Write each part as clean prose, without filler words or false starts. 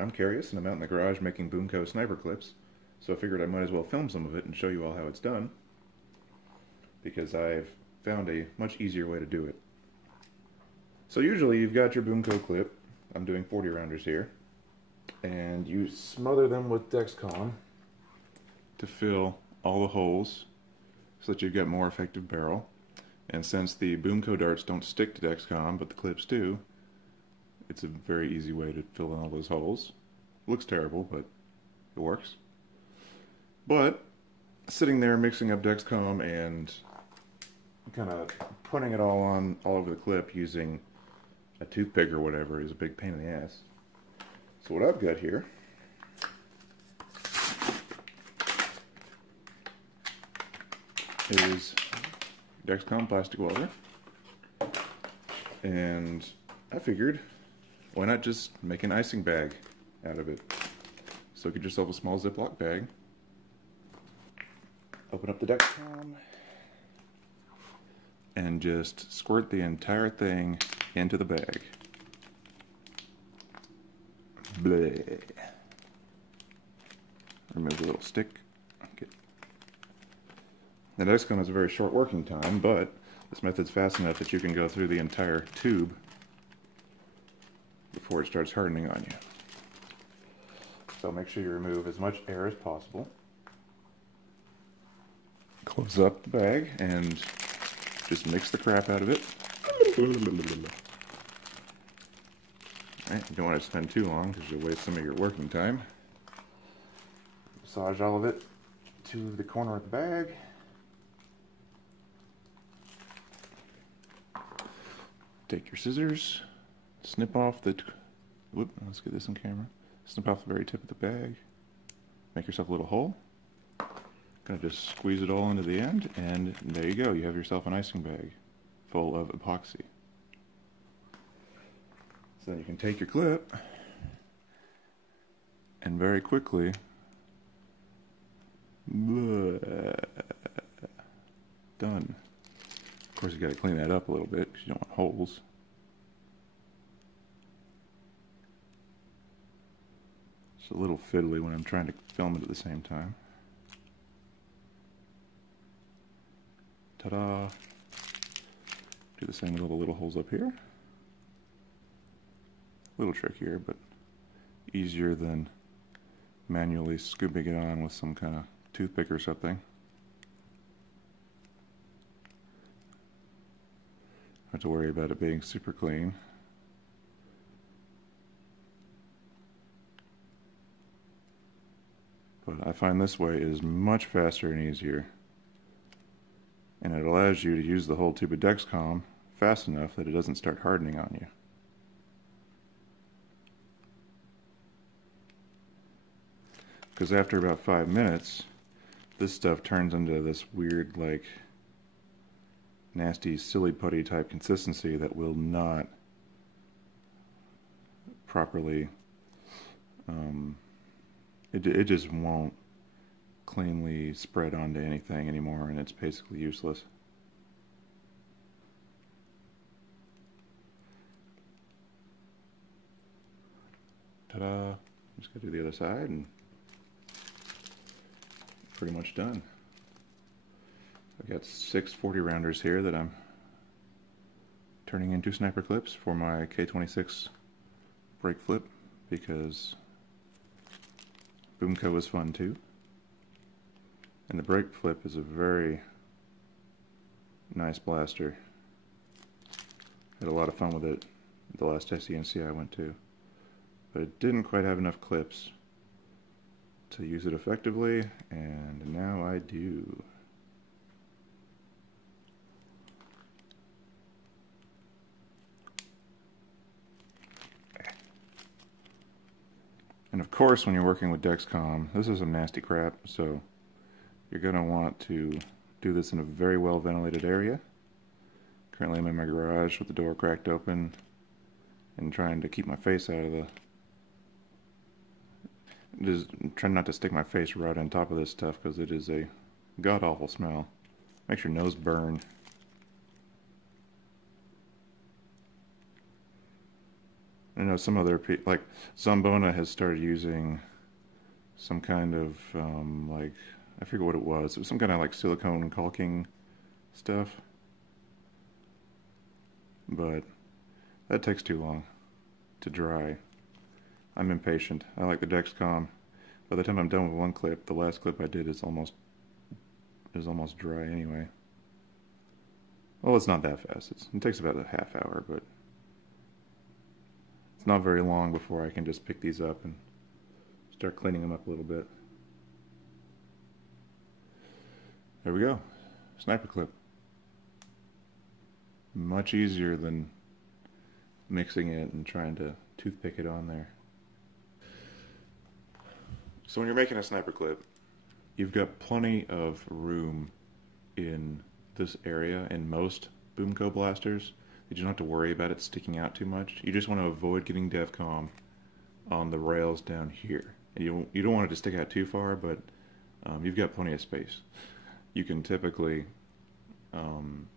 I'm Carius, and I'm out in the garage making BOOMCo sniper clips, so I figured I might as well film some of it and show you all how it's done, because I've found a much easier way to do it. So usually you've got your BOOMCo clip, I'm doing 40 rounders here, and you smother them with Dexcom to fill all the holes so that you get more effective barrel. And since the BOOMCo darts don't stick to Dexcom, but the clips do, it's a very easy way to fill in all those holes. It looks terrible, but it works. But sitting there mixing up Dexcom and kind of putting it all over the clip using a toothpick or whatever is a big pain in the ass. So what I've got here is Dexcom plastic welder, and I figured, why not just make an icing bag out of it? So get yourself a small Ziploc bag, open up the Dexcom, and just squirt the entire thing into the bag. Bleh. Remove the little stick. The Dexcom has a very short working time, but this method's fast enough that you can go through the entire tube before it starts hardening on you. So make sure you remove as much air as possible. Close up the bag and just mix the crap out of it. Right, you don't want to spend too long because you'll waste some of your working time. Massage all of it to the corner of the bag. Take your scissors, snip off the, let's get this on camera. Snip off the very tip of the bag. Make yourself a little hole. Gonna just squeeze it all into the end, and there you go. You have yourself an icing bag full of epoxy. So then you can take your clip and very quickly, done. Of course, you got to clean that up a little bit because you don't want holes. It's a little fiddly when I'm trying to film it at the same time. Ta-da! Do the same with all the little holes up here. A little trickier, but easier than manually scooping it on with some kind of toothpick or something. Don't have to worry about it being super clean. But I find this way is much faster and easier. And it allows you to use the whole tube of Dexcom fast enough that it doesn't start hardening on you. Because after about 5 minutes, this stuff turns into this weird, like, nasty, silly putty type consistency that will not properly, it just won't cleanly spread onto anything anymore, and it's basically useless. Ta-da! Just gotta do the other side, and pretty much done. I've got 6 40 rounders here that I'm turning into sniper clips for my K26 brake flip, because BOOMCo is fun too. And the brake flip is a very nice blaster. Had a lot of fun with it the last SENC I went to. But it didn't quite have enough clips to use it effectively, and now I do. And of course, when you're working with Dexcom, this is some nasty crap, so you're going to want to do this in a very well ventilated area. Currently I'm in my garage with the door cracked open and trying to keep my face out of the... Just trying not to stick my face right on top of this stuff because it is a god-awful smell. Makes your nose burn. I know some other people, like Zambona, has started using some kind of like, I forget what it was. It was some kind of like silicone caulking stuff, but that takes too long to dry. I'm impatient. I like the Dexcom. By the time I'm done with one clip, the last clip I did is almost dry anyway. Well, it's not that fast. It takes about a half hour, but it's not very long before I can just pick these up and start cleaning them up a little bit. There we go. Sniper clip. Much easier than mixing it and trying to toothpick it on there. So when you're making a sniper clip, you've got plenty of room in this area in most BOOMCo blasters. You don't have to worry about it sticking out too much. You just want to avoid getting DEFCON on the rails down here. And you don't want it to stick out too far, but you've got plenty of space. You can typically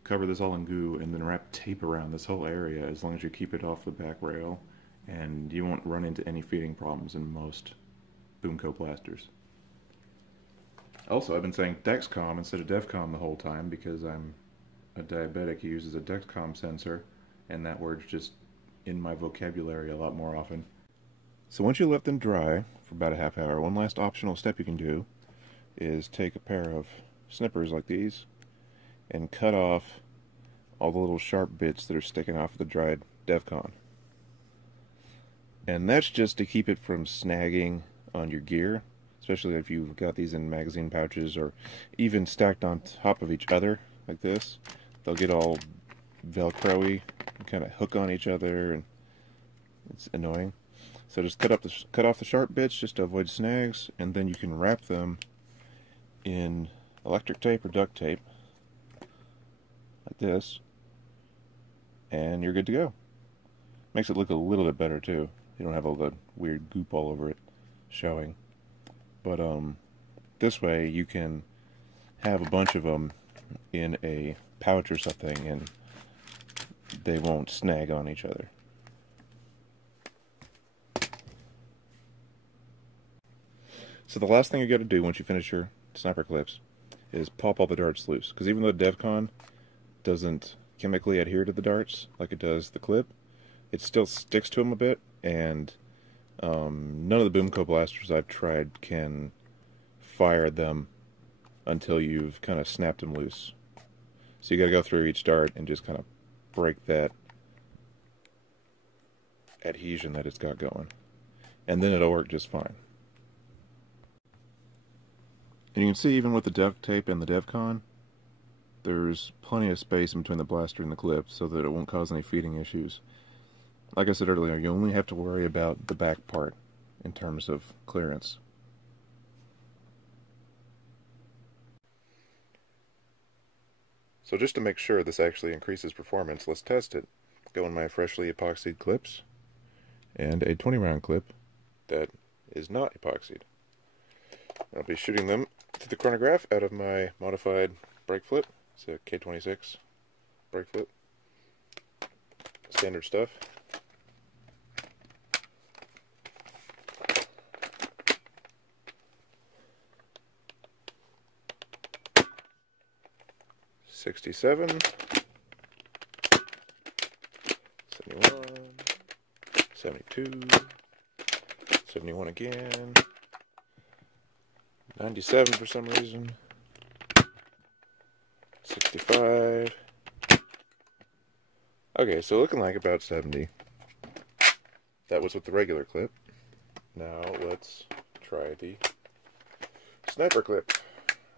cover this all in goo and then wrap tape around this whole area as long as you keep it off the back rail, and you won't run into any feeding problems in most BOOMCo blasters. Also, I've been saying Dexcom instead of DEFCON the whole time because I'm a diabetic who uses a Dexcom sensor, and that word's just in my vocabulary a lot more often. So once you let them dry for about a half hour, one last optional step you can do is take a pair of snippers like these and cut off all the little sharp bits that are sticking off of the dried DEFCON. And that's just to keep it from snagging on your gear, especially if you've got these in magazine pouches or even stacked on top of each other like this. They'll get all velcro-y and kind of hook on each other, and it's annoying. So just cut off the sharp bits just to avoid snags, and then you can wrap them in electric tape or duct tape like this, and you're good to go. Makes it look a little bit better too. You don't have all the weird goop all over it showing. But this way you can have a bunch of them in a pouch or something, and they won't snag on each other. So the last thing you got to do once you finish your sniper clips is pop all the darts loose, because even though DEFCON doesn't chemically adhere to the darts like it does the clip, it still sticks to them a bit, and none of the BOOMCo blasters I've tried can fire them until you've kind of snapped them loose. So you got to go through each dart and just kind of break that adhesion that it's got going, and then it'll work just fine. And you can see even with the duct tape and the DEFCON, there's plenty of space in between the blaster and the clip so that it won't cause any feeding issues. Like I said earlier, you only have to worry about the back part in terms of clearance. So just to make sure this actually increases performance, let's test it. Go in my freshly epoxied clips and a 20-round clip that is not epoxied. I'll be shooting them to the chronograph out of my modified brake flip. It's a K26 brake flip. Standard stuff. $67, 71, 72, 71 again, 97 for some reason, 65. Okay, so looking like about 70. That was with the regular clip. Now let's try the sniper clip,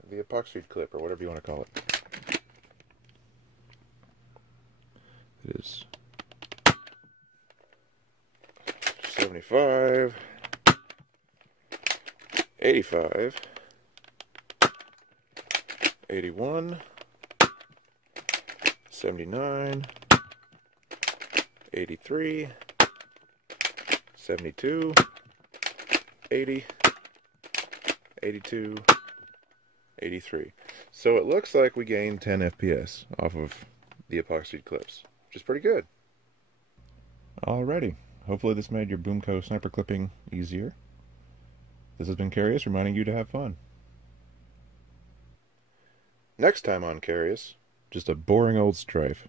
the epoxy clip, or whatever you want to call it. It is 75, 85, 81, 79, 83, 72, 80, 82, 83. So it looks like we gained 10 FPS off of the epoxy clips, which is pretty good. Alrighty, hopefully this made your BOOMCo sniper clipping easier. This has been Carius reminding you to have fun. Next time on Carius, just a boring old strife.